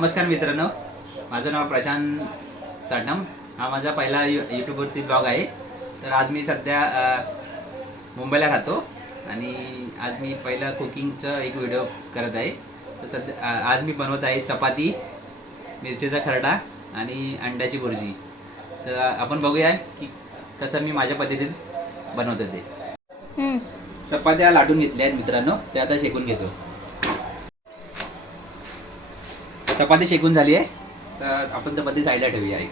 नमस्कार मित्रांनो, माझं नाव प्रशांत चाटम. हा माझा पहिला यूट्यूबवरती ब्लॉग आहे. तर आज मी सध्या मुंबईला राहतो आणि आज मी पहिला कुकिंगचा एक व्हिडिओ करत आहे. तर सध्या आज मी बनवत आहे चपाती, मिरचीचा खरडा आणि अंड्याची भुर्जी. तर आपण बघूया की कसं मी माझ्या पद्धतीने बनवतो ते. चपात्या लाटून घेतल्या आहेत मित्रांनो, ते आता शेकून घेतो. चपाती शेकून झाली आहे, तर आपण चपाती साईडला ठेवूया. एक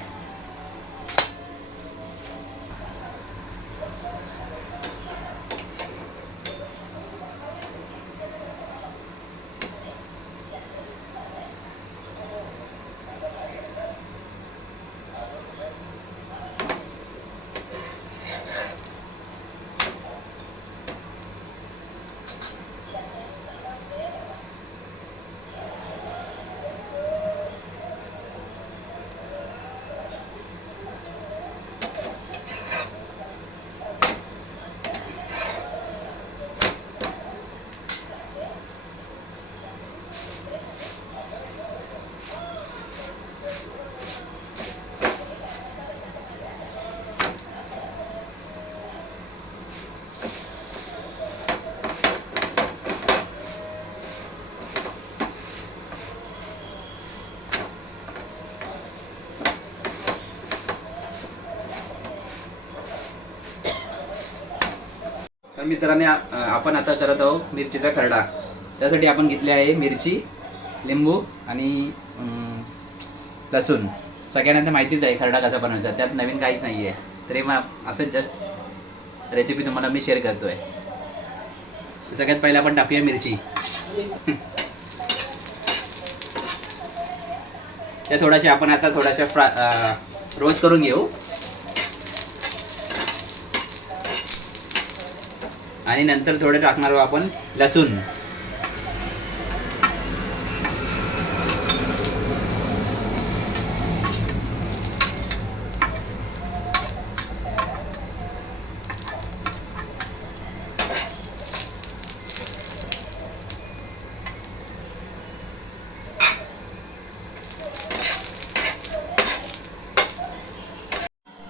तर मित्रांनो, आपण आता करत आहोत मिरचीचा खरडा. त्यासाठी आपण घेतले आहे मिरची, लिंबू आणि लसूण. सगळ्यांना तर माहितीच आहे खरडा कसा बनवायचा, त्यात नवीन काहीच नाही आहे. तरी मग असं जस्ट रेसिपी तुम्हाला मी शेअर करतोय. सगळ्यात पहिला आपण टाकूया मिरची. त्या थोड्याशा आपण आता थोड्याशा रोस्ट करून घेऊ. आणि नंतर थोडे टाकणार आहोत आपण लसूण.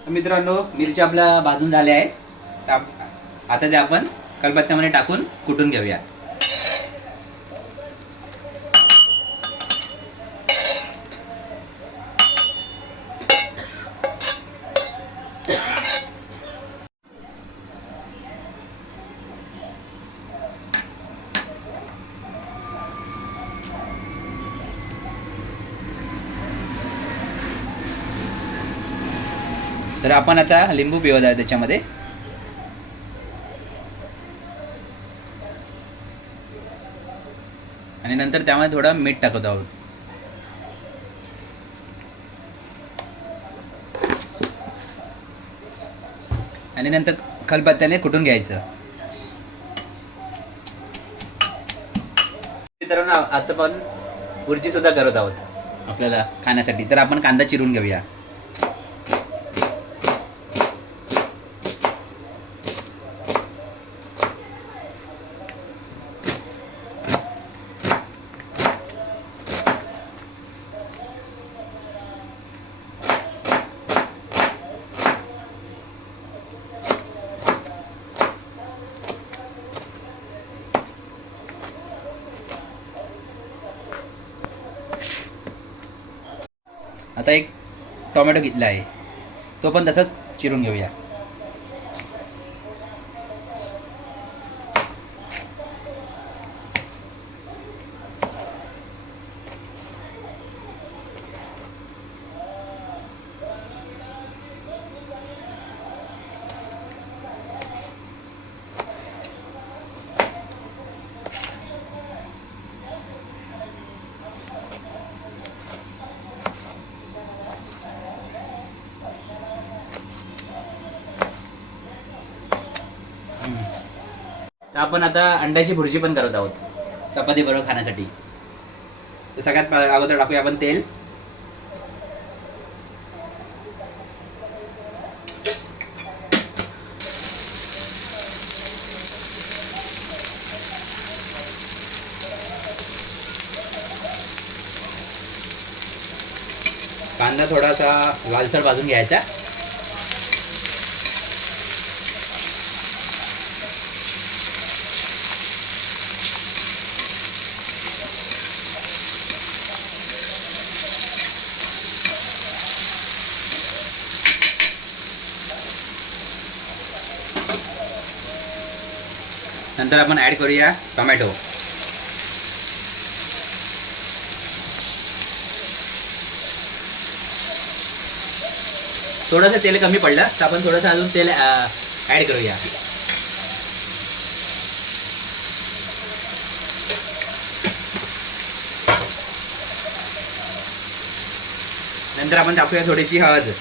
मित्रांनो, मिरची आपल्या भाजून झाल्या आहेत. आता ते आपण कढईमध्ये टाकून कुटून घेऊया. तर आपण आता लिंबू पिळत आहे त्याच्यामध्ये. आणि नंतर त्यामध्ये थोडं मीठ टाकत आहोत. आणि नंतर खलबत्त्याने कुटून घ्यायचं. मित्रांनो, आता आपण भुर्जी सुद्धा करत आहोत आपल्याला खाण्यासाठी. तर आपण कांदा चिरून घेऊया. आता एक टोमॅटो घेतला आहे, तो पण तसाच चिरून घेऊया. तर आपण आता अंड्याची भुर्जी पण करत आहोत चपाती बरोबर खाण्यासाठी. तर सगळ्यात अगोदर टाकूया आपण तेल. कांदा थोडासा लालसर भाजून घ्यायचा. नंतर आपण ॲड करूया टोमॅटो. थोडंसं तेल कमी पडलं तर आपण थोडंसं अजून तेल ॲड करूया. नंतर आपण टाकूया थोडीशी हळद.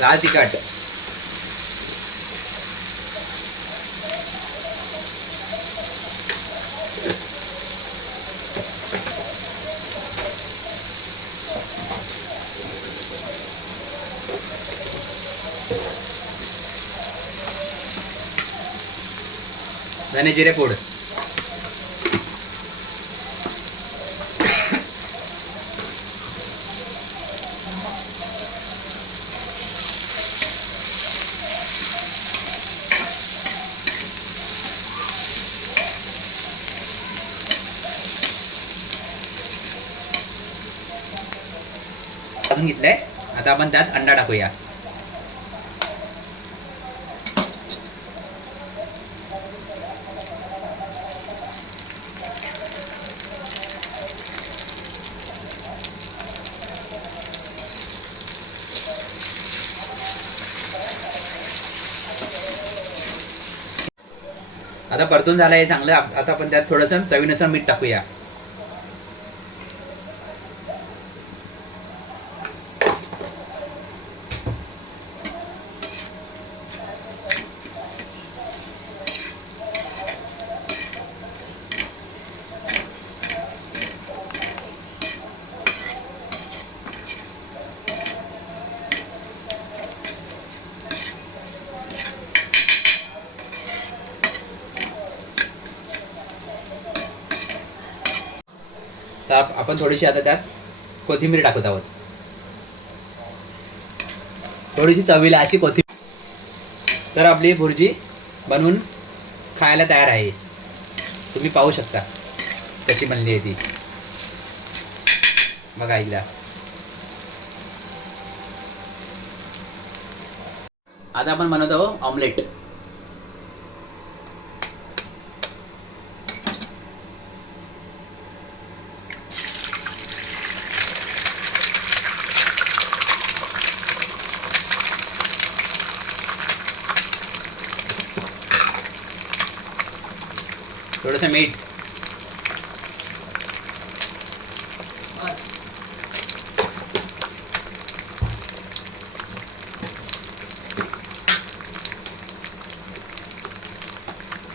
लाल तिखट. धने जिरे पूड. टाकून घेतलंय. आता आपण त्यात अंडा टाकूया. आता परतून झालं आहे चांगलं. आता आपण त्यात थोडंसं चवीनुसार मीठ टाकूया. तर आपण थोडीशी आता त्यात कोथिंबीर टाकत आहोत. थोडीशी चवीला अशी कोथिंबीर. तर आपली भुर्जी बनवून खायला तयार आहे. तुम्ही पाहू शकता कशी बनली आहे ती. बघा एकदा. आता आपण बनवत आहोत ऑमलेट. थोडंसं मीठ.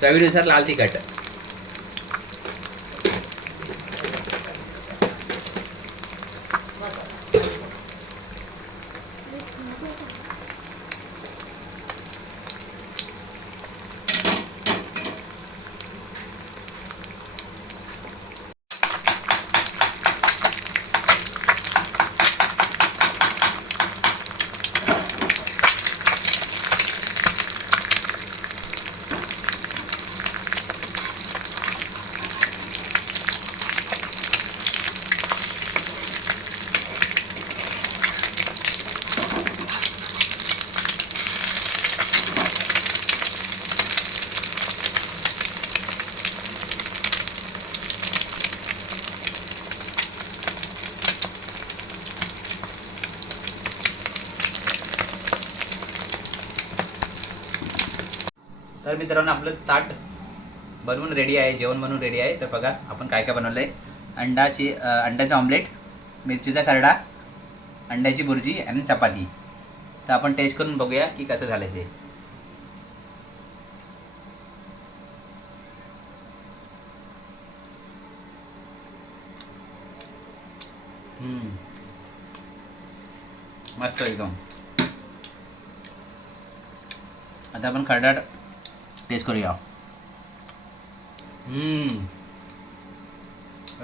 चवीनुसार लाल तिखट. तर मित्रांनो आपलं ताट बनवून रेडी आहे. जेवण बनवून रेडी आहे. तर बघा आपण काय काय बनवलं आहे. अंड्याचं ऑमलेट, मिरचीचा खरडा, अंड्याची भुर्जी आणि चपाती. तर आपण टेस्ट करून बघूया की कसं झालं ते. मस्त एकदम. आता आपण खरडा टेस्ट करूया.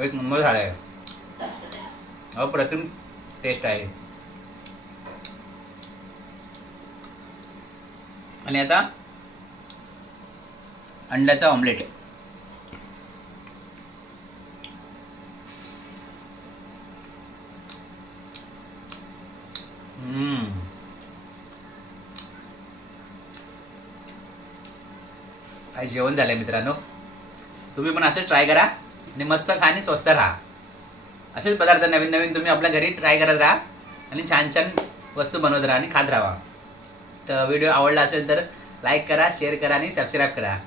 एक नंबर झाला आहे. अप्रतिम टेस्ट आहे. आणि आता अंड्याचा ऑमलेट. काय जेवण झालंय मित्रांनो. तुम्ही पण असं ट्राय करा आणि मस्त खा आणि स्वस्त राहा. असेच पदार्थ नवीन नवीन तुम्ही आपल्या घरी ट्राय करत राहा आणि छान छान वस्तू बनवत राहा आणि खात राहा. तर व्हिडिओ आवडला असेल तर लाईक करा, शेअर करा आणि सबस्क्राईब करा.